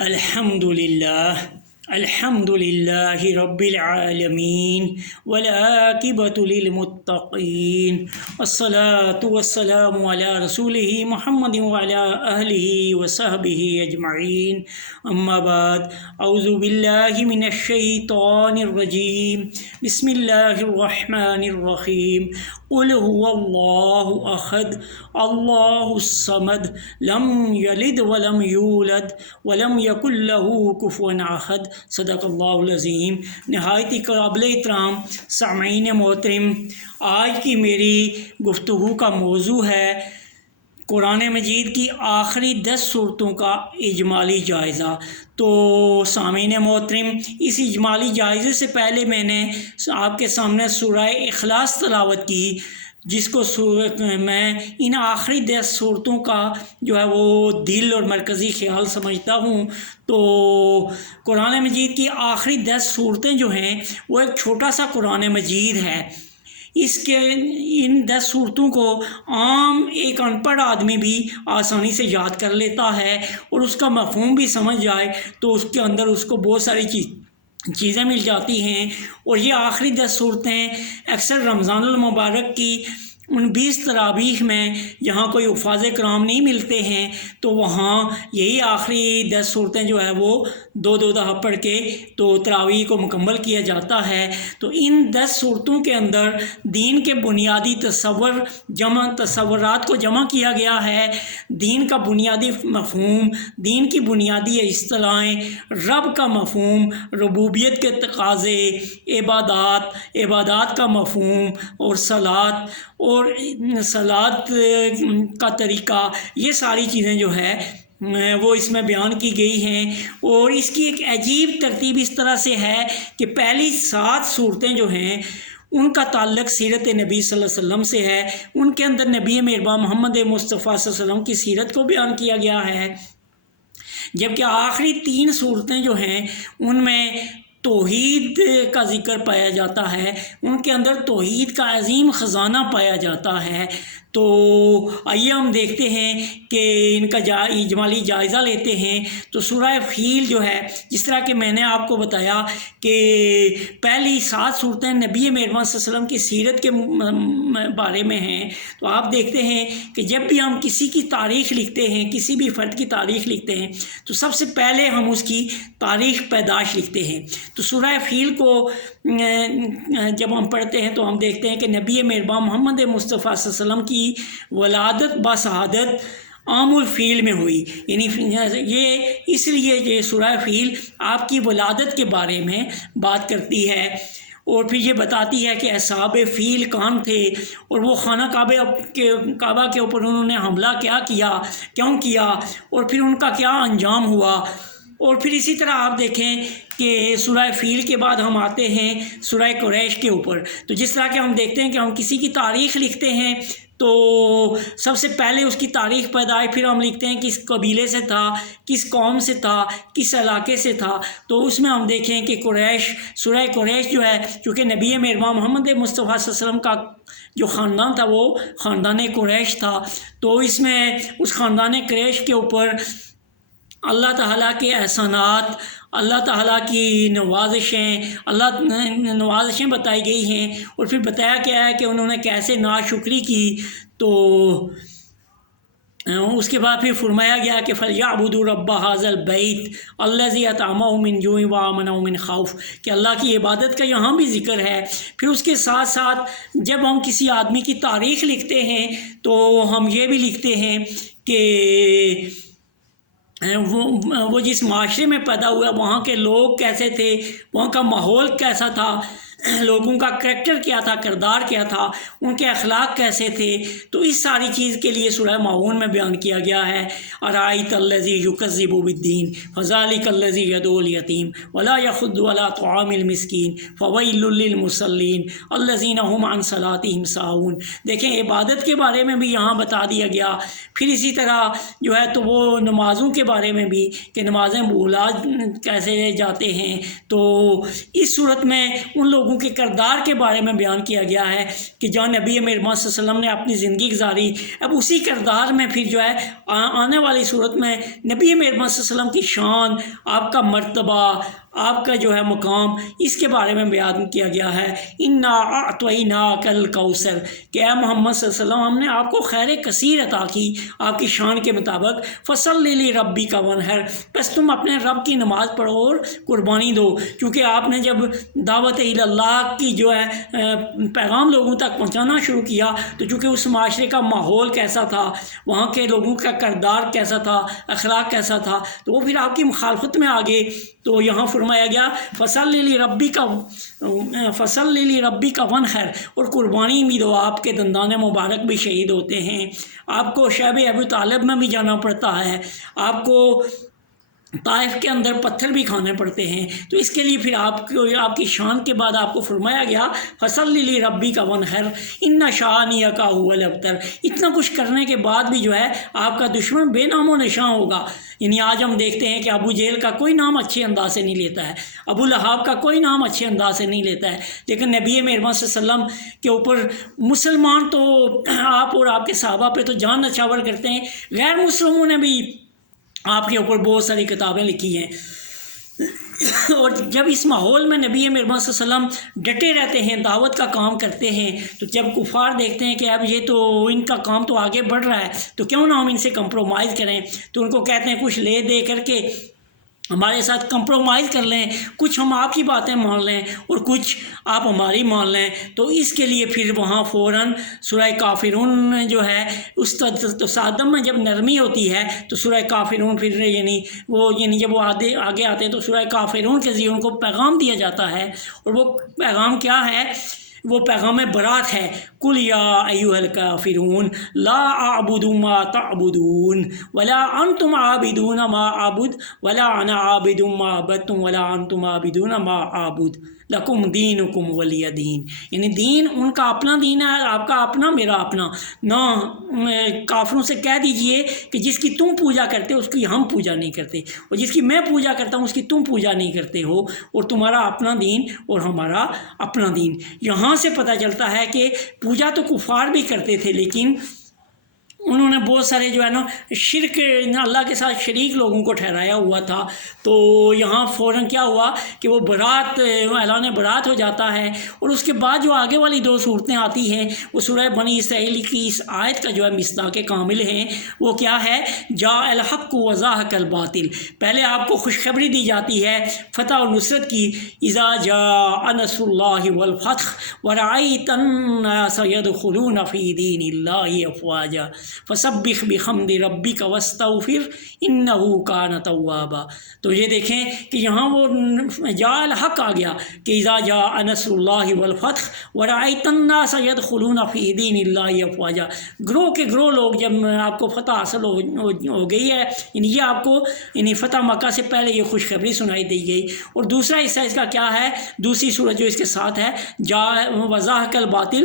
الحمد للہ رب العالمین والعاقبۃ للمتقین والصلاة والسلام علی رسولہ محمد وعلی آلہ وصحبہ اجمعین، اما بعد، اعوذ باللہ من الشیطان الرجیم، بسم اللہ الرحمن الرحیم، قل هو اللہ احد اللہ الصمد لم یلد ولم یولد ولم یکن لہ کفوا احد۔ صدق اللہ العظیم۔ نہایت ہی قابل احترام سامعین محترم، آج کی میری گفتگو کا موضوع ہے قرآن مجید کی آخری 10 صورتوں کا اجمالی جائزہ۔ تو سامعین محترم، اس اجمالی جائزے سے پہلے میں نے آپ کے سامنے سورہ اخلاص تلاوت کی، جس کو میں ان آخری 10 صورتوں کا جو ہے وہ دل اور مرکزی خیال سمجھتا ہوں۔ تو قرآن مجید کی آخری 10 صورتیں جو ہیں وہ ایک چھوٹا سا قرآن مجید ہے۔ اس کے ان 10 صورتوں کو عام ایک ان پڑھ آدمی بھی آسانی سے یاد کر لیتا ہے، اور اس کا مفہوم بھی سمجھ جائے تو اس کے اندر اس کو بہت ساری چیزیں مل جاتی ہیں۔ اور یہ آخری 10 صورتیں اکثر رمضان المبارک کی ان 20 تراویح میں جہاں کوئی حفاظ کرام نہیں ملتے ہیں تو وہاں یہی آخری 10 صورتیں جو ہے وہ 2 دفعہ پڑھ کے تو تراویح کو مکمل کیا جاتا ہے۔ تو ان 10 صورتوں کے اندر دین کے بنیادی تصورات کو جمع کیا گیا ہے، دین کا بنیادی مفہوم، دین کی بنیادی اصطلاحیں، رب کا مفہوم، ربوبیت کے تقاضے، عبادات کا مفہوم، اور صلاۃ کا طریقہ، یہ ساری چیزیں جو ہے وہ اس میں بیان کی گئی ہیں۔ اور اس کی ایک عجیب ترتیب اس طرح سے ہے کہ پہلی 7 صورتیں جو ہیں ان کا تعلق سیرت نبی صلی اللہ علیہ وسلم سے ہے، ان کے اندر نبی مہربان محمد مصطفیٰ صلی اللہ علیہ وسلم کی سیرت کو بیان کیا گیا ہے، جبکہ آخری 3 صورتیں جو ہیں ان میں توحید کا ذکر پایا جاتا ہے، ان کے اندر توحید کا عظیم خزانہ پایا جاتا ہے۔ تو آئیے ہم دیکھتے ہیں کہ ان کا اجمالی جائزہ لیتے ہیں۔ تو سورہ فیل جو ہے، جس طرح کہ میں نے آپ کو بتایا کہ پہلی 7 صورتیں نبی مہربان صلی اللہ علیہ وسلم کی سیرت کے بارے میں ہیں، تو آپ دیکھتے ہیں کہ جب بھی ہم کسی کی تاریخ لکھتے ہیں، کسی بھی فرد کی تاریخ لکھتے ہیں، تو سب سے پہلے ہم اس کی تاریخ پیدائش لکھتے ہیں۔ تو سورہ فیل کو جب ہم پڑھتے ہیں تو ہم دیکھتے ہیں کہ نبی مہربان محمد مصطفیٰ صلی اللہ علیہ وسلم کی ولادت بشہادت عام الفیل میں ہوئی، یعنی یہ اس لیے یہ سورہ فیل آپ کی ولادت کے بارے میں بات کرتی ہے، اور پھر یہ بتاتی ہے کہ اصحاب فیل کون تھے، اور وہ خانہ کعبہ کے اوپر انہوں نے حملہ کیوں کیا، اور پھر ان کا کیا انجام ہوا۔ اور پھر اسی طرح آپ دیکھیں کہ سورہ فیل کے بعد ہم آتے ہیں سورہ قریش کے اوپر۔ تو جس طرح کہ ہم دیکھتے ہیں کہ ہم کسی کی تاریخ لکھتے ہیں تو سب سے پہلے اس کی تاریخ پیدائش، پھر ہم لکھتے ہیں کس قبیلے سے تھا، کس قوم سے تھا، کس علاقے سے تھا۔ تو اس میں ہم دیکھیں کہ سورہ قریش جو ہے، چونکہ نبی مہربان محمد مصطفیٰ صلی اللہ علیہ وسلم کا جو خاندان تھا وہ خاندان قریش تھا، تو اس میں اس خاندان قریش کے اوپر اللہ تعالیٰ کے احسانات، اللہ تعالیٰ کی نوازشیں بتائی گئی ہیں، اور پھر بتایا گیا ہے کہ انہوں نے کیسے ناشکری کی۔ تو اس کے بعد پھر فرمایا گیا کہ فَلْيَعْبُدُوا رَبَّ هَٰذَا الْبَيْتِ الَّذِي أَطْعَمَهُم مِّن جُوعٍ وَآمَنَهُم مِّن خَوْفٍ، کہ اللہ کی عبادت کا یہاں بھی ذکر ہے۔ پھر اس کے ساتھ ساتھ جب ہم کسی آدمی کی تاریخ لکھتے ہیں تو ہم یہ بھی لکھتے ہیں کہ وہ جس معاشرے میں پیدا ہوا، وہاں کے لوگ کیسے تھے، وہاں کا ماحول کیسا تھا، لوگوں کا کریکٹر کیا تھا، کردار کیا تھا، ان کے اخلاق کیسے تھے۔ تو اس ساری چیز کے لیے سورہ ماعون میں بیان کیا گیا ہے، ارائیت الذی یکذب بالدین فذلک الذی یدعو الیتیم ولا یحض علی طعام المسکین فویل للمصلین الذین هم عن صلاتهم ساہون۔ دیکھیں عبادت کے بارے میں بھی یہاں بتا دیا گیا۔ پھر اسی طرح جو ہے تو وہ نمازوں کے بارے میں بھی کہ نمازیں بھولا کیسے جاتے ہیں۔ تو اس صورت میں ان لوگوں لوگوں کے کردار کے بارے میں بیان کیا گیا ہے کہ جہاں نبی مہربان صلی اللہ علیہ وسلم نے اپنی زندگی گزاری، اب اسی کردار میں پھر جو ہے آنے والی صورت میں نبی مہربان صلی اللہ علیہ وسلم کی شان، آپ کا مرتبہ، آپ کا جو ہے مقام، اس کے بارے میں بیان کیا گیا ہے۔ انا اعطیناک الکوثر، کہ اے محمد صلی اللہ علیہ وسلم ہم نے آپ کو خیر کثیر عطا کی آپ کی شان کے مطابق، فصلی لربک وانحر، بس تم اپنے رب کی نماز پڑھو اور قربانی دو، کیونکہ آپ نے جب دعوت اللہ کی جو ہے پیغام لوگوں تک پہنچانا شروع کیا تو چونکہ اس معاشرے کا ماحول کیسا تھا، وہاں کے لوگوں کا کردار کیسا تھا، اخلاق کیسا تھا، تو وہ پھر آپ کی مخالفت میں آگے، تو یہاں فرمایا گیا فصلی لربک وانحر، اور قربانی بھی دو، آپ کے دندان مبارک بھی شہید ہوتے ہیں، آپ کو شیب ابو طالب میں بھی جانا پڑتا ہے، آپ کو طائف کے اندر پتھر بھی کھانے پڑتے ہیں، تو اس کے لیے پھر آپ کی شان کے بعد آپ کو فرمایا گیا فصلی لربک وانحر ان شانئک هو الابتر۔ اتنا کچھ کرنے کے بعد بھی جو ہے آپ کا دشمن بے نام و نشان ہوگا۔ یعنی آج ہم دیکھتے ہیں کہ ابو جہل کا کوئی نام اچھے انداز سے نہیں لیتا ہے، ابو لہاب کا کوئی نام اچھے انداز سے نہیں لیتا ہے، لیکن نبی مہربان صلی اللہ علیہ وسلم کے اوپر مسلمان تو آپ اور آپ کے صحابہ پہ تو جان نچھاور کرتے ہیں، غیر مسلموں نے بھی آپ کے اوپر بہت ساری کتابیں لکھی ہیں۔ اور جب اس ماحول میں نبی مہربان صلی اللہ علیہ وسلم ڈٹے رہتے ہیں، دعوت کا کام کرتے ہیں، تو جب کفار دیکھتے ہیں کہ اب یہ تو ان کا کام تو آگے بڑھ رہا ہے تو کیوں نہ ہم ان سے کمپرومائز کریں، تو ان کو کہتے ہیں کچھ لے دے کر کے ہمارے ساتھ کمپرومائز کر لیں، کچھ ہم آپ کی باتیں مان لیں اور کچھ آپ ہماری مان لیں۔ تو اس کے لیے پھر وہاں فوراً سورہ کافرون جو ہے اس تصادم میں جب نرمی ہوتی ہے تو سورہ کافرون پھر یعنی جب وہ آگے آتے ہیں تو سورہ کافرون کے ذریعے ان کو پیغام دیا جاتا ہے، اور وہ پیغام کیا ہے؟ وہ پیغام برات ہے، قل یا ایھا الکافرون لا اعبد ما تعبدون ولا انتم عابدون ما اعبد ولا انا عابد ما عبدتم ولا انتم عابدون ما اعبد لکم دینکم ولی دین۔ یعنی دین ان کا اپنا دین ہے، آپ کا اپنا میرا اپنا۔ نہ کافروں سے کہہ دیجئے کہ جس کی تم پوجا کرتے ہو اس کی ہم پوجا نہیں کرتے، اور جس کی میں پوجا کرتا ہوں اس کی تم پوجا نہیں کرتے ہو، اور تمہارا اپنا دین اور ہمارا اپنا دین۔ یہاں سے پتہ چلتا ہے کہ پوجا تو کفار بھی کرتے تھے، لیکن انہوں نے بہت سارے جو ہے نا شرک، اللہ کے ساتھ شریک لوگوں کو ٹھہرایا ہوا تھا۔ تو یہاں فوراً کیا ہوا کہ وہ برات، اعلان برات ہو جاتا ہے، اور اس کے بعد جو آگے والی دو صورتیں آتی ہیں وہ سورہ بنی اسرائیل کی اس آیت کا جو ہے مصداق کامل ہیں۔ وہ کیا ہے؟ جاء الحق وزاحق الباطل۔ پہلے آپ کو خوشخبری دی جاتی ہے فتح اور نصرت کی، اذا جاء نصر اللہ والفتح ورأیت الناس يدخلون فی دین اللہ افواجا فسبح بحمد ربک واستغفر انہ کان توابا۔ تو یہ دیکھیں کہ یہاں وہ جاء الحق آ گیا کہ اذا جاء نصر اللہ والفتح ورأیت الناس يدخلون فی دین اللہ افواجا۔ گروہ کے گروہ لوگ، جب آپ کو فتح حاصل ہو گئی ہے، یعنی یہ آپ کو فتح مکہ سے پہلے یہ خوشخبری سنائی دی گئی۔ اور دوسرا حصہ اس کا کیا ہے؟ دوسری صورت جو اس کے ساتھ ہے جاء وزاحق الباطل،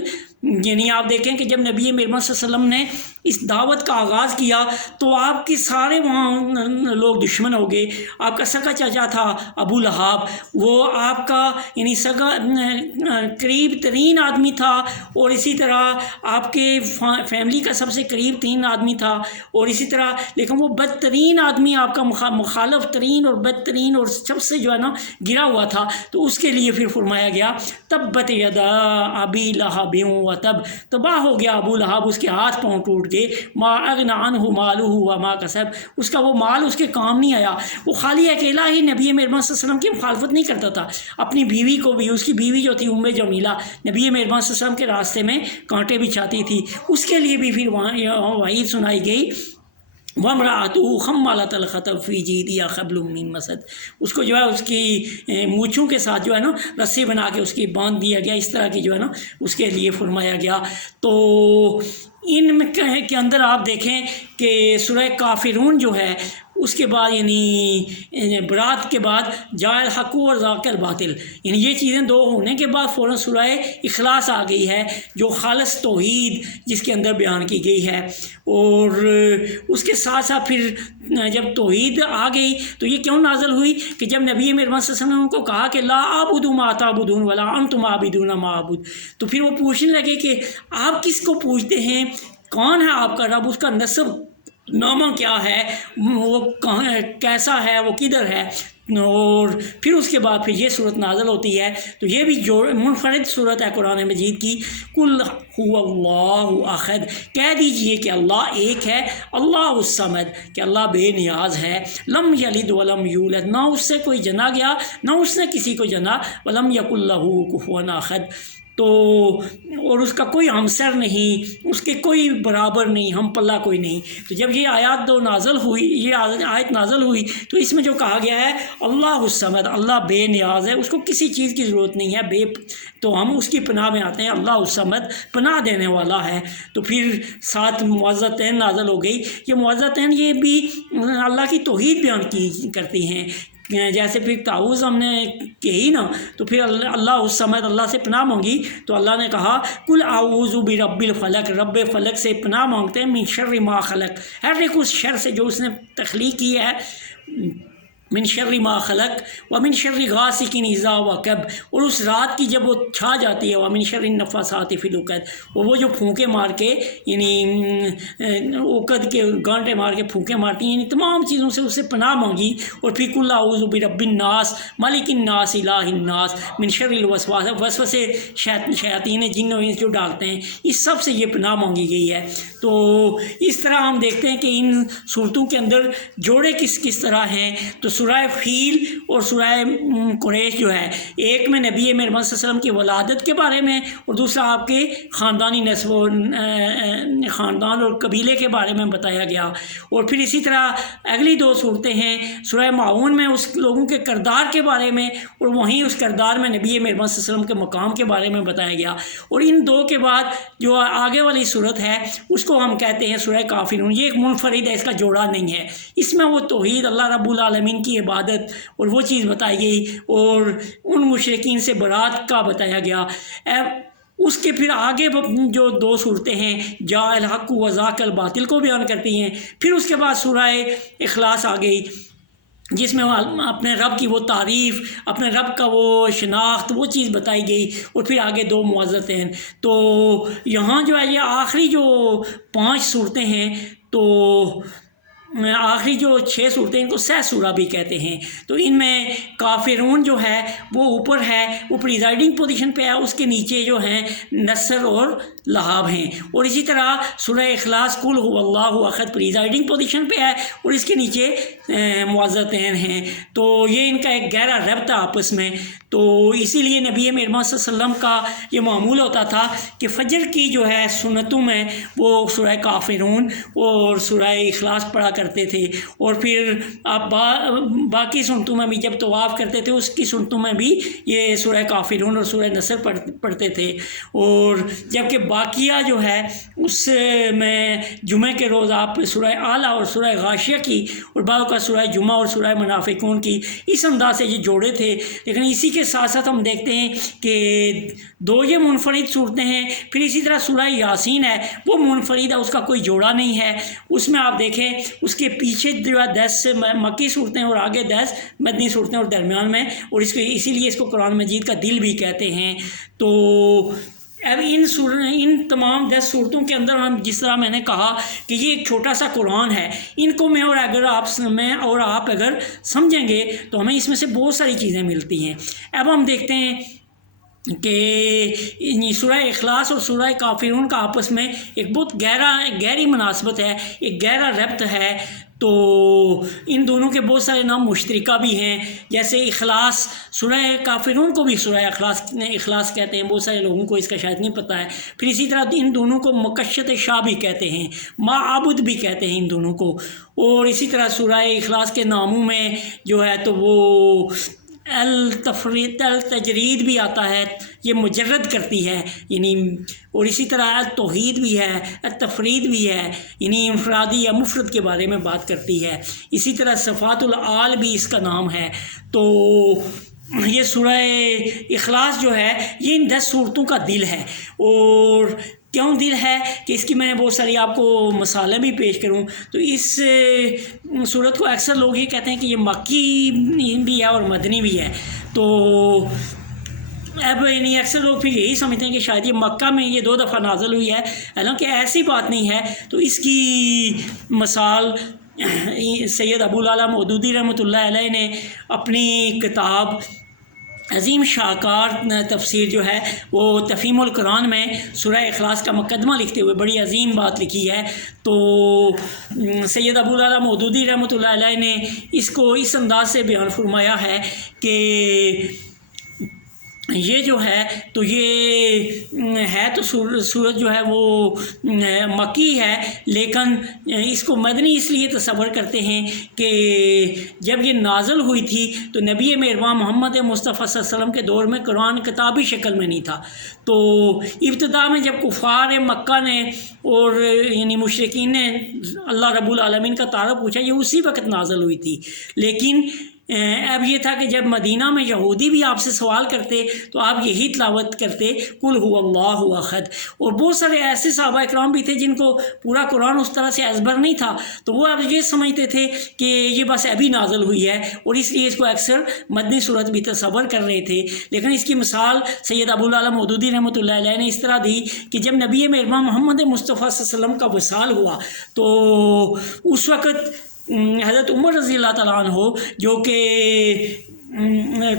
یعنی آپ دیکھیں کہ جب نبی مہربان صلی اللہ علیہ وسلم نے اس دعوت کا آغاز کیا تو آپ کے سارے وہاں لوگ دشمن ہو گئے۔ آپ کا سگا چچا تھا ابو لہاب، وہ آپ کا یعنی سگا قریب ترین آدمی تھا، اور اسی طرح آپ کے فیملی کا سب سے قریب ترین آدمی تھا، اور اسی طرح لیکن وہ بدترین آدمی آپ کا مخالف ترین اور بدترین اور سب سے جو ہے نا گرا ہوا تھا۔ تو اس کے لیے پھر فرمایا گیا تبت یدا ابی لہب وتب، تباہ ہو گیا ابو لہب، اس کے ہاتھ پاؤں ٹوٹ گئے، ما اغنی عنہ مالہ وما کسب، اس کا وہ مال اس کے کام نہیں آیا۔ وہ خالی اکیلا ہی نبی مہربان صلی اللہ علیہ وسلم کی مخالفت نہیں کرتا تھا، اپنی بیوی کو بھی، اس کی بیوی جو تھی ام جمیلہ، نبی مہربان صلی اللہ علیہ وسلم کے راستے میں کانٹے بچھاتی تھی، اس کے لیے بھی پھر وعید سنائی گئی وامرأتہ حمالۃ الحطب فی جیدہا حبل من مسد، اس کو جو ہے اس کی مونچھوں کے ساتھ جو ہے نا رسی بنا کے اس کی باندھ دیا گیا، اس طرح کی جو ہے نا اس کے لیے فرمایا گیا۔ تو ان کے اندر آپ دیکھیں کہ سورہ کافرون جو ہے اس کے بعد یعنی برات کے بعد جاء الحق و زاق الباطل، یعنی یہ چیزیں دو ہونے کے بعد فوراً سورہ اخلاص آ گئی ہے جو خالص توحید جس کے اندر بیان کی گئی ہے۔ اور اس کے ساتھ ساتھ پھر جب توحید آ گئی تو یہ کیوں نازل ہوئی کہ جب نبی مہربان صلی اللہ علیہ وسلم نے ان کو کہا کہ لا اعبد ما تعبدون ولا انتم عابدون ما اعبد، تو پھر وہ پوچھنے لگے کہ آپ کس کو پوچھتے ہیں، کون ہے آپ کا رب، اس کا نسب نامہ کیا ہے، وہ کہاں کیسا ہے، وہ کدھر ہے۔ اور پھر اس کے بعد پھر یہ صورت نازل ہوتی ہے، تو یہ بھی جو منفرد صورت ہے قرآن مجید کی، قل هو اللہ احد، کہہ دیجئے کہ اللہ ایک ہے، اللہ الصمد، کہ اللہ بے نیاز ہے، لم یلد ولم یولد، نہ اس سے کوئی جنا گیا نہ اس نے کسی کو جنا، ولم یکن لہ کفوا احد، تو اور اس کا کوئی ہمسر نہیں، اس کے کوئی برابر نہیں، ہم پلہ کوئی نہیں۔ تو جب یہ آیات دو نازل ہوئی، یہ آیت نازل ہوئی، تو اس میں جو کہا گیا ہے اللہ الصمد، اللہ بے نیاز ہے، اس کو کسی چیز کی ضرورت نہیں ہے، تو ہم اس کی پناہ میں آتے ہیں، اللہ الصمد پناہ دینے والا ہے۔ تو پھر ساتھ معوذتین نازل ہو گئی، یہ معوذتین یہ بھی اللہ کی توحید بیان کی کرتی ہیں، جیسے پھر تعوذ ہم نے کہی نا، تو پھر اللہ الصمد، اللہ سے پناہ مانگی، تو اللہ نے کہا کل اعوذ برب الفلق، رب فلق سے پناہ مانگتے ہیں، من شر ما خلق، ہر ایک اس شر سے جو اس نے تخلیق کی ہے، من شر ما خلق ومن شر غاسق اذا وقب، اور اس رات کی جب وہ چھا جاتی ہے، ومن شر النفاثات فی العقد، اور وہ جو پھونکے مار کے یعنی عقد کے گانٹے مار کے پھونکے مارتی ہیں، یعنی تمام چیزوں سے اس سے پناہ مانگی۔ اور پھر قل اعوذ برب الناس ملک الناس الہ الناس من شر الوسواس، وسوسے شیاطین جن و انس جو ڈالتے ہیں، اس سب سے یہ پناہ مانگی گئی ہے۔ تو اس طرح ہم دیکھتے ہیں کہ ان صورتوں کے اندر جوڑے کس طرح ہیں، تو سورہ فیل اور سورہ قریش جو ہے، ایک میں نبی مہربان صلی اللہ علیہ وسلم کی ولادت کے بارے میں، اور دوسرا آپ کے خاندانی نسب و خاندان اور قبیلے کے بارے میں بتایا گیا۔ اور پھر اسی طرح اگلی دو صورتیں ہیں سورہ معاون میں اس لوگوں کے کردار کے بارے میں، اور وہیں اس کردار میں نبی مہربان صلی اللہ علیہ وسلم کے مقام کے بارے میں بتایا گیا۔ اور ان دو کے بعد جو آگے والی صورت ہے اس کو ہم کہتے ہیں سورہ کافرون، یہ ایک منفرد ہے، اس کا جوڑا نہیں ہے، اس میں وہ توحید اللہ رب العالمین کی عبادت اور وہ چیز بتائی گئی، اور ان مشرکین سے برات کا بتایا گیا۔ اس کے پھر آگے جو دو صورتیں ہیں جاء الحق و زاق الباطل کو بیان کرتی ہیں۔ پھر اس کے بعد سورہ اخلاص آ گئی جس میں اپنے رب کی وہ تعریف، اپنے رب کا وہ شناخت، وہ چیز بتائی گئی، اور پھر آگے دو معوذتین۔ تو یہاں جو ہے یہ آخری جو 5 صورتیں ہیں، تو آخری جو 6 صورتیں ان کو سہ سورہ بھی کہتے ہیں۔ تو ان میں کافرون جو ہے وہ اوپر ہے، وہ پریزائڈنگ پوزیشن پہ ہے، اس کے نیچے جو ہیں نصر اور لہاب ہیں۔ اور اسی طرح سورہ اخلاص قل هو اللہ احد پریزائڈنگ پوزیشن پہ ہے، اور اس کے نیچے معوذتین ہیں۔ تو یہ ان کا ایک گہرا ربط ہے آپس میں۔ تو اسی لیے نبی مہربان صلی اللہ علیہ وسلم کا یہ معمول ہوتا تھا کہ فجر کی جو ہے سنتوں میں وہ سورہ کافرون اور سورہ اخلاص پڑھا کرتے تھے، اور پھر آپ باقی سنتوں میں بھی جب طواف کرتے تھے اس کی سنتوں میں بھی یہ سورہ کافرون اور سورہ نصر پڑھتے تھے۔ اور جبکہ باقیہ جو ہے اس میں جمعہ کے روز آپ سورہ اعلیٰ اور سورہ غاشیہ کی، اور بعض کا سورہ جمعہ اور سورہ منافقون کی، اس انداز سے یہ جوڑے تھے۔ لیکن اسی کے ساتھ ساتھ ہم دیکھتے ہیں کہ دو یہ منفرد صورتیں ہیں۔ پھر اسی طرح سورہ یاسین ہے، وہ منفرد ہے، اس کا کوئی جوڑا نہیں ہے۔ اس میں آپ دیکھیں اس کے پیچھے جو ہے 10 مکی صورتیں اور آگے 10 مدنی صورتیں اور درمیان میں، اور اسی لیے اس کو قرآن مجید کا دل بھی کہتے ہیں۔ تو اب ان تمام 10 صورتوں کے اندر ہم جس طرح میں نے کہا کہ یہ ایک چھوٹا سا قرآن ہے، ان کو میں اور آپ اگر سمجھیں گے تو ہمیں اس میں سے بہت ساری چیزیں ملتی ہیں۔ اب ہم دیکھتے ہیں کہ سورہ اخلاص اور سورہ کافرون کا آپس میں ایک بہت گہری مناسبت ہے، ایک گہرا ربط ہے۔ تو ان دونوں کے بہت سارے نام مشترکہ بھی ہیں، جیسے اخلاص، سورہ کافرون کو بھی سورہ اخلاص کہتے ہیں، بہت سارے لوگوں کو اس کا شاید نہیں پتہ ہے۔ پھر اسی طرح ان دونوں کو مکشت شاہ بھی کہتے ہیں، معبود بھی کہتے ہیں ان دونوں کو۔ اور اسی طرح سورہ اخلاص کے ناموں میں جو ہے تو وہ التجرید بھی آتا ہے، یہ مجرد کرتی ہے یعنی، اور اسی طرح التوحید بھی ہے، التفرید بھی ہے یعنی انفرادی یا مفرد کے بارے میں بات کرتی ہے، اسی طرح صفات العال بھی اس کا نام ہے۔ تو یہ سورہ اخلاص جو ہے یہ ان 10 صورتوں کا دل ہے۔ اور کیوں دل ہے کہ اس کی میں نے بہت ساری آپ کو مثالیں بھی پیش کروں تو اس صورت کو اکثر لوگ یہ کہتے ہیں کہ یہ مکی بھی ہے اور مدنی بھی ہے، تو اب یعنی اکثر لوگ پھر یہی سمجھتے ہیں کہ شاید یہ مکہ میں یہ 2 دفعہ نازل ہوئی ہے، حالانکہ ایسی بات نہیں ہے۔ تو اس کی مثال سید ابو الاعلیٰ مودودی رحمۃ اللہ علیہ نے اپنی کتاب عظیم شاہکار تفسیر جو ہے وہ تفہیم القرآن میں سورہ اخلاص کا مقدمہ لکھتے ہوئے بڑی عظیم بات لکھی ہے۔ تو سید ابو الاعلیٰ مودودی رحمۃ اللہ علیہ نے اس کو اس انداز سے بیان فرمایا ہے کہ یہ جو ہے تو یہ ہے تو سورت جو ہے وہ مکی ہے، لیکن اس کو مدنی اس لیے تصور کرتے ہیں کہ جب یہ نازل ہوئی تھی تو نبی مہربان محمد مصطفیٰ صلی اللہ علیہ وسلم کے دور میں قرآن کتابی شکل میں نہیں تھا۔ تو ابتدا میں جب کفار مکہ نے اور یعنی مشرکین نے اللہ رب العالمین کا تعارف پوچھا، یہ اسی وقت نازل ہوئی تھی، لیکن اب یہ تھا کہ جب مدینہ میں یہودی بھی آپ سے سوال کرتے تو آپ یہی تلاوت کرتے قل هو اللہ احد، اور بہت سارے ایسے صحابہ اکرام بھی تھے جن کو پورا قرآن اس طرح سے ازبر نہیں تھا، تو وہ اب یہ سمجھتے تھے کہ یہ بس ابھی نازل ہوئی ہے، اور اس لیے اس کو اکثر مدنی صورت بھی تصور کر رہے تھے۔ لیکن اس کی مثال سید ابو الاعلیٰ مودودی رحمۃ اللہ علیہ نے اس طرح دی کہ جب نبی مہربان محمد مصطفیٰ صلی اللہ علیہ وسلم کا وصال ہوا تو اس وقت حضرت عمر رضی اللہ تعالیٰ عنہ جو کہ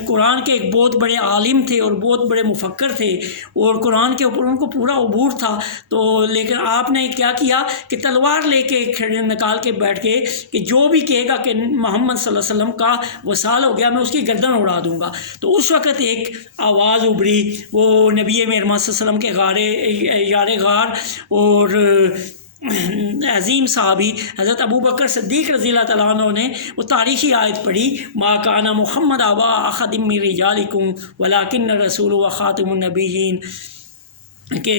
قرآن کے ایک بہت بڑے عالم تھے اور بہت بڑے مفکر تھے، اور قرآن کے اوپر ان کو پورا عبور تھا، تو لیکن آپ نے کیا کیا کہ تلوار لے کے نکال کے بیٹھ گئے کہ جو بھی کہے گا کہ محمد صلی اللہ علیہ وسلم کا وصال ہو گیا میں اس کی گردن اڑا دوں گا۔ تو اس وقت ایک آواز ابھری، وہ نبی مہربان صلی اللہ علیہ وسلم کے یار غار اور عظیم صحابی حضرت ابو بکر صدیق رضی اللہ تعالیٰ عنہ نے وہ تاریخی آیت پڑھی، ما کان محمد ابا احد من رجالکم ولکن رسول و خاتم النبیین، کہ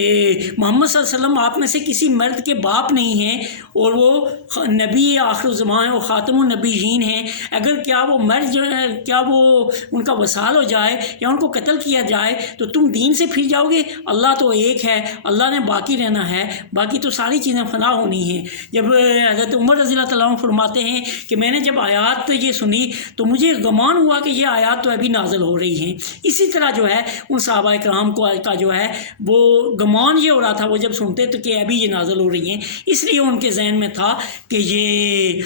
محمد صلی اللہ علیہ وسلم آپ میں سے کسی مرد کے باپ نہیں ہیں اور وہ نبی آخر الزمان اور خاتم النبیین ہیں۔ اگر کیا وہ مرد جو ہے کیا وہ ان کا وصال ہو جائے یا ان کو قتل کیا جائے تو تم دین سے پھر جاؤ گے؟ اللہ تو ایک ہے، اللہ نے باقی رہنا ہے، باقی تو ساری چیزیں فنا ہونی ہیں۔ جب حضرت عمر رضی اللہ تعالیٰ عنہ فرماتے ہیں کہ میں نے جب آیات یہ سنی تو مجھے گمان ہوا کہ یہ آیات تو ابھی نازل ہو رہی ہیں۔ اسی طرح جو ہے ان صحابہ کرام کا جو ہے وہ گمان یہ ہو رہا تھا، وہ جب سنتے تو کہ ابھی یہ نازل ہو رہی ہیں، اس لیے ان کے ذہن میں تھا کہ یہ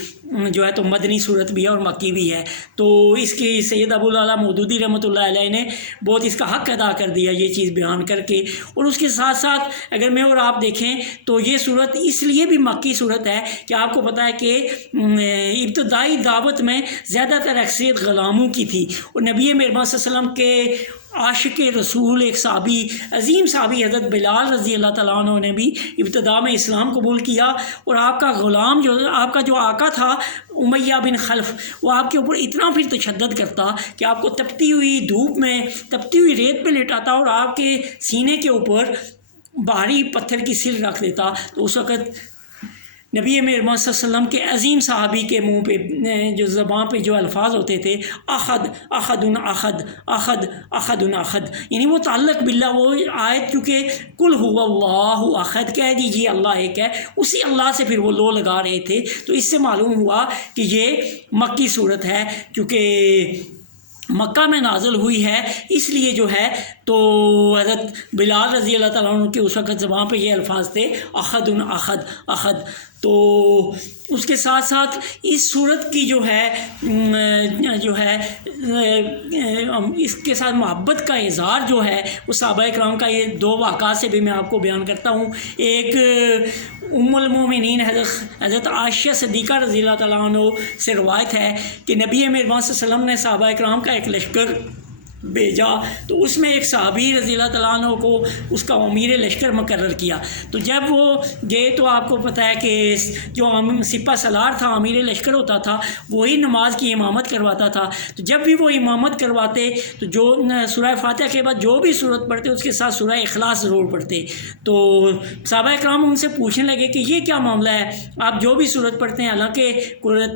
جو ہے تو مدنی صورت بھی ہے اور مکی بھی ہے۔ تو اس کی سید ابو الاعلیٰ مودودی رحمۃ اللہ علیہ نے بہت اس کا حق ادا کر دیا یہ چیز بیان کر کے، اور اس کے ساتھ ساتھ اگر میں اور آپ دیکھیں تو یہ صورت اس لیے بھی مکی صورت ہے کہ آپ کو پتہ ہے کہ ابتدائی دعوت میں زیادہ تر اکثریت غلاموں کی تھی، اور نبی مہربان صلی اللہ علیہ وسلم کے عاشق رسول ایک صحابی عظیم صحابی حضرت بلال رضی اللہ تعالیٰ عنہ نے بھی ابتدا میں اسلام قبول کیا، اور آپ کا غلام جو آپ کا جو آقا تھا امیہ بن خلف، وہ آپ کے اوپر اتنا پھر تشدد کرتا کہ آپ کو تپتی ہوئی دھوپ میں تپتی ہوئی ریت پہ لٹاتا اور آپ کے سینے کے اوپر بھاری پتھر کی سل رکھ دیتا۔ تو اس وقت نبی مہربان صلی اللہ علیہ وسلم کے عظیم صحابی کے منہ پہ جو زبان پہ جو الفاظ ہوتے تھے احد احد احد احد احد احد، یعنی وہ تعلق باللہ، وہ آیت کیونکہ قل هو اللہ احد کہہ دیجیے اللہ ایک ہے، اسی اللہ سے پھر وہ لو لگا رہے تھے۔ تو اس سے معلوم ہوا کہ یہ مکی صورت ہے، کیونکہ مکہ میں نازل ہوئی ہے، اس لیے جو ہے تو حضرت بلال رضی اللہ تعالیٰ عنہ کے اس وقت زبان پہ یہ الفاظ تھے احد احد احد۔ تو اس کے ساتھ ساتھ اس صورت کی جو ہے اس کے ساتھ محبت کا اظہار جو ہے وہ صحابہ کرام کا یہ 2 واقعات سے بھی میں آپ کو بیان کرتا ہوں۔ ایک ام المومنین حضرت عائشہ صدیقہ رضی اللہ تعالیٰ عنہ سے روایت ہے کہ نبی مہربان صلی اللہ علیہ وسلم نے صحابہ کرام کا ایک لشکر بھیجا تو اس میں ایک صحابی رضی اللہ تعالیٰ عنہ کو اس کا امیر لشکر مقرر کیا۔ تو جب وہ گئے تو آپ کو پتہ ہے کہ جو سپہ سالار تھا، امیر لشکر ہوتا تھا، وہی نماز کی امامت کرواتا تھا۔ تو جب بھی وہ امامت کرواتے تو جو سورہ فاتحہ کے بعد جو بھی صورت پڑھتے اس کے ساتھ سورہ اخلاص ضرور پڑھتے۔ تو صحابہ کرام ان سے پوچھنے لگے کہ یہ کیا معاملہ ہے، آپ جو بھی صورت پڑھتے ہیں، حالانکہ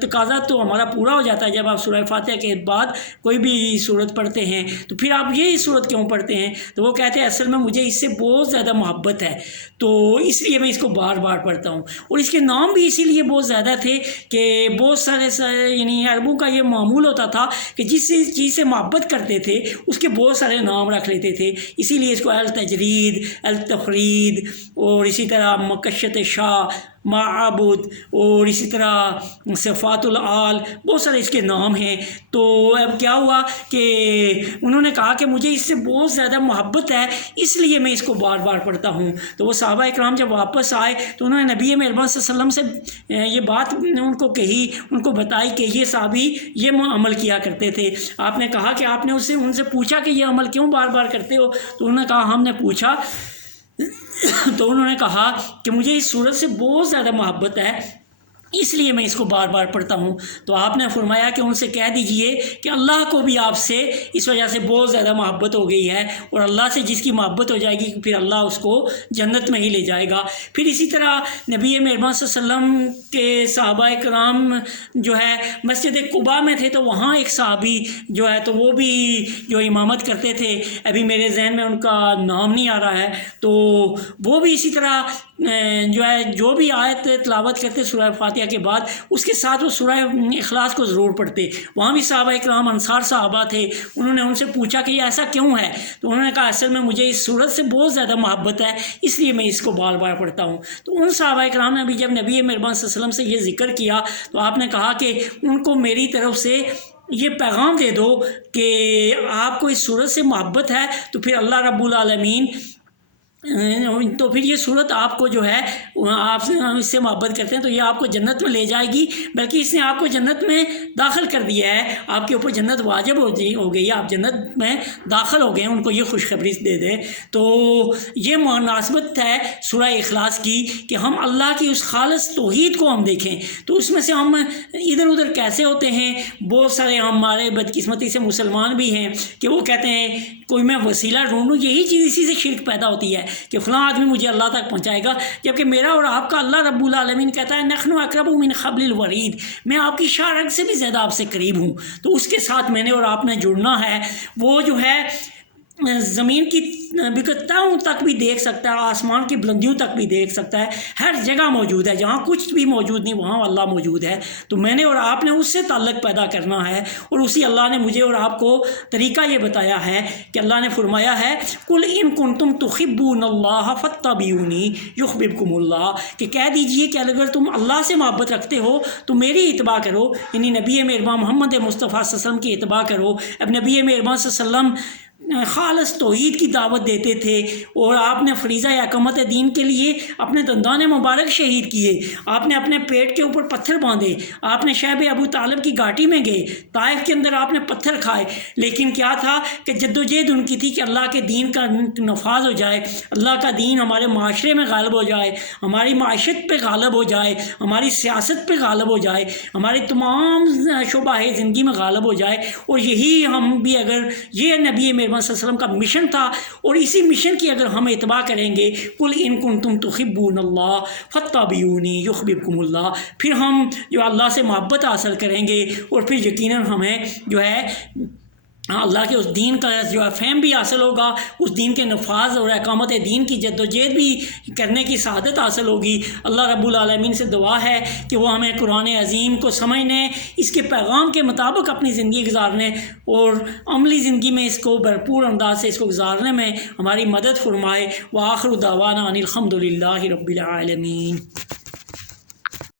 تقاضا تو ہمارا پورا ہو جاتا ہے جب آپ سورہ فاتحہ کے بعد کوئی بھی صورت پڑھتے ہیں، تو پھر آپ یہ صورت کیوں پڑھتے ہیں؟ تو وہ کہتے ہیں اصل میں مجھے اس سے بہت زیادہ محبت ہے، تو اس لیے میں اس کو بار بار پڑھتا ہوں۔ اور اس کے نام بھی اسی لیے بہت زیادہ تھے کہ بہت سارے یعنی عربوں کا یہ معمول ہوتا تھا کہ جس چیز سے محبت کرتے تھے اس کے بہت سارے نام رکھ لیتے تھے، اسی لیے اس کو التجرید، التفرید، اور اسی طرح مکشت شاہ، معبود، اور اسی طرح صفات العال، بہت سارے اس کے نام ہیں۔ تو اب کیا ہوا کہ انہوں نے کہا کہ مجھے اس سے بہت زیادہ محبت ہے، اس لیے میں اس کو بار بار پڑھتا ہوں۔ تو وہ صحابہ اکرام جب واپس آئے تو انہوں نے نبی مہربان صلی اللہ علیہ وسلم سے یہ بات ان کو کہی، ان کو بتائی کہ یہ صحابی یہ عمل کیا کرتے تھے۔ آپ نے کہا کہ آپ نے ان سے پوچھا کہ یہ عمل کیوں بار بار کرتے ہو؟ تو انہوں نے کہا ہم نے پوچھا تو انہوں نے کہا کہ مجھے اس صورت سے بہت زیادہ محبت ہے، اس لیے میں اس کو بار بار پڑھتا ہوں۔ تو آپ نے فرمایا کہ ان سے کہہ دیجئے کہ اللہ کو بھی آپ سے اس وجہ سے بہت زیادہ محبت ہو گئی ہے، اور اللہ سے جس کی محبت ہو جائے گی پھر اللہ اس کو جنت میں ہی لے جائے گا۔ پھر اسی طرح نبی مہربان صلی اللہ علیہ وسلم کے صحابہ کرام جو ہے مسجد قباء میں تھے، تو وہاں ایک صحابی جو ہے تو وہ بھی جو امامت کرتے تھے، ابھی میرے ذہن میں ان کا نام نہیں آ رہا ہے، تو وہ بھی اسی طرح جو ہے جو بھی آیت تلاوت کرتے سورہ فاتحہ کے بعد اس کے ساتھ وہ سورہ اخلاص کو ضرور پڑھتے۔ وہاں بھی صحابہ اکرام انصار صحابہ تھے، انہوں نے ان سے پوچھا کہ یہ ایسا کیوں ہے؟ تو انہوں نے کہا اصل میں مجھے اس صورت سے بہت زیادہ محبت ہے، اس لیے میں اس کو بار بار پڑھتا ہوں۔ تو ان صحابہ اکرام نے بھی جب نبی مہربان صلی اللہ علیہ وسلم سے یہ ذکر کیا تو آپ نے کہا کہ ان کو میری طرف سے یہ پیغام دے دو کہ آپ کو اس صورت سے محبت ہے تو پھر اللہ رب العالمین تو پھر یہ صورت آپ کو جو ہے آپ اس سے محبت کرتے ہیں تو یہ آپ کو جنت میں لے جائے گی، بلکہ اس نے آپ کو جنت میں داخل کر دیا ہے، آپ کے اوپر جنت واجب ہو گئی ہے، آپ جنت میں داخل ہو گئے ہیں، ان کو یہ خوشخبری دے دیں۔ تو یہ مناسبت ہے سورہ اخلاص کی کہ ہم اللہ کی اس خالص توحید کو ہم دیکھیں۔ تو اس میں سے ہم ادھر ادھر کیسے ہوتے ہیں، بہت سارے ہمارے بدقسمتی سے مسلمان بھی ہیں کہ وہ کہتے ہیں کوئی میں وسیلہ ڈھونڈوں، یہی چیز اسی سے شرک پیدا ہوتی ہے کہ فلاں آدمی مجھے اللہ تک پہنچائے گا، جبکہ میرا اور آپ کا اللہ رب العالمین کہتا ہے نحن اقرب من حبل الورید، میں آپ کی شاہ رگ سے بھی زیادہ آپ سے قریب ہوں۔ تو اس کے ساتھ میں نے اور آپ نے جڑنا ہے، وہ جو ہے زمین کی بکتاؤں تک بھی دیکھ سکتا ہے، آسمان کی بلندیوں تک بھی دیکھ سکتا ہے، ہر جگہ موجود ہے، جہاں کچھ بھی موجود نہیں وہاں اللہ موجود ہے۔ تو میں نے اور آپ نے اس سے تعلق پیدا کرنا ہے، اور اسی اللہ نے مجھے اور آپ کو طریقہ یہ بتایا ہے کہ اللہ نے فرمایا ہے قل ان کنتم تحبون اللہ فاتبعونی یحببکم اللہ، کہ کہہ دیجئے کہ اگر تم اللہ سے محبت رکھتے ہو تو میری اتباع کرو، یعنی نبی مہربان محمد مصطفیٰ صلی اللہ علیہ وسلم کی اتباع کرو۔ اب نبی مہربان صلی اللہ علیہ وسلم خالص توحید کی دعوت دیتے تھے، اور آپ نے فریضہ اقامت دین کے لیے اپنے دندان مبارک شہید کیے، آپ نے اپنے پیٹ کے اوپر پتھر باندھے، آپ نے شیب ابو طالب کی گھاٹی میں گئے، طائف کے اندر آپ نے پتھر کھائے، لیکن کیا تھا کہ جدوجہد ان کی تھی کہ اللہ کے دین کا نفاذ ہو جائے، اللہ کا دین ہمارے معاشرے میں غالب ہو جائے، ہماری معیشت پہ غالب ہو جائے، ہماری سیاست پہ غالب ہو جائے، ہماری تمام شعبہ زندگی میں غالب ہو جائے۔ اور یہی ہم بھی اگر یہ نبی مہربان صلی اللہ علیہ وسلم کا مشن تھا، اور اسی مشن کی اگر ہم اتباع کریں گے قل ان کنتم تحبون اللہ فاتبعونی یحببکم اللہ، پھر ہم جو اللہ سے محبت حاصل کریں گے، اور پھر یقیناً ہمیں جو ہے اللہ کے اس دین کا جو ہے فہم بھی حاصل ہوگا، اس دین کے نفاذ اور اقامت دین کی جدوجہد بھی کرنے کی سعادت حاصل ہوگی۔ اللہ رب العالمین سے دعا ہے کہ وہ ہمیں قرآن عظیم کو سمجھنے، اس کے پیغام کے مطابق اپنی زندگی گزارنے اور عملی زندگی میں اس کو بھرپور انداز سے اس کو گزارنے میں ہماری مدد فرمائے۔ وآخر دعوانا ان الحمد للہ رب العالمین۔